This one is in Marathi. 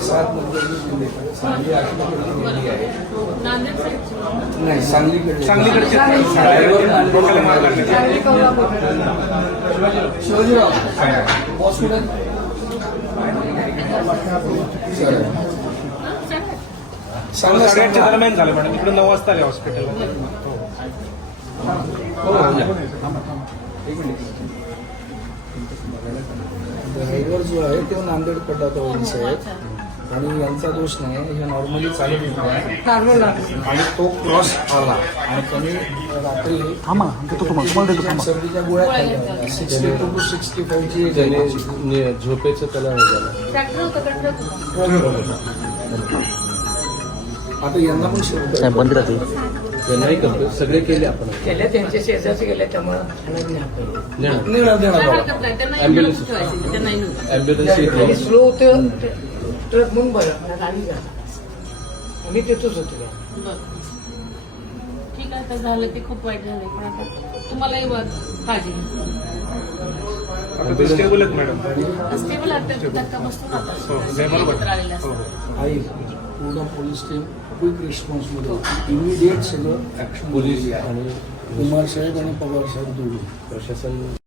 7 नंबरची दिली सांगली आष्टाकडची दिली आहे. नांदेड साईडची नाही सांगलीकडे सांगलीकडचे डोक्याला मार लागले. शिवाजीराव हॉस्पिटल सांगा 8:30च्या दरम्यान झालं मॅडम. इकडे 9 वाजता आले हॉस्पिटलला. ड्रायव्हर जो आहे तो नांदेड पड्डाचा वरीस आहे आणि यांचा दोष नाही. हे नॉर्मली चालत होता आणि तो क्रॉस आला आणि त्यांनी रात्री सर्दीच्या गोळ्या खाल्ल्या 62 to 65 ची एज आहे. झोपेचं त्याला हे झालं. ट्रॅक्टर होतं का ट्रक होता? आता यांना पण शेवट नाही करतो सगळे केले आपण केल्या त्यांच्या शेजारचे गेले त्यामुळे देणार काय हरकत नाही, त्यांना Ambulance. इकडे ठेवायचं, त्यांना इकडे. ॲम्ब्युलन्स स्लो होतं ट्रक म्हणून बरं गाडी झाला आम्ही तिथंच होतो का. बरं. ठीक आहे, तर झालं ते खूप वाईट झालंय, पण आता तुम्हालाही काळजी घ्या. आता ते स्टेबल आहेत मॅडम. स्टेबल आता धक्का बसतो ना आता. हो, नाही, बरोबर. एकत्र आलेले असतात. हो. आई पूर्ण पोलीस टीम क्विक रिस्पॉन्समध्ये इमिडिएट सगळं ऍक्शन पोलीस आणि आणि कुमार साहेब आणि पवार साहेब दोघे प्रशासन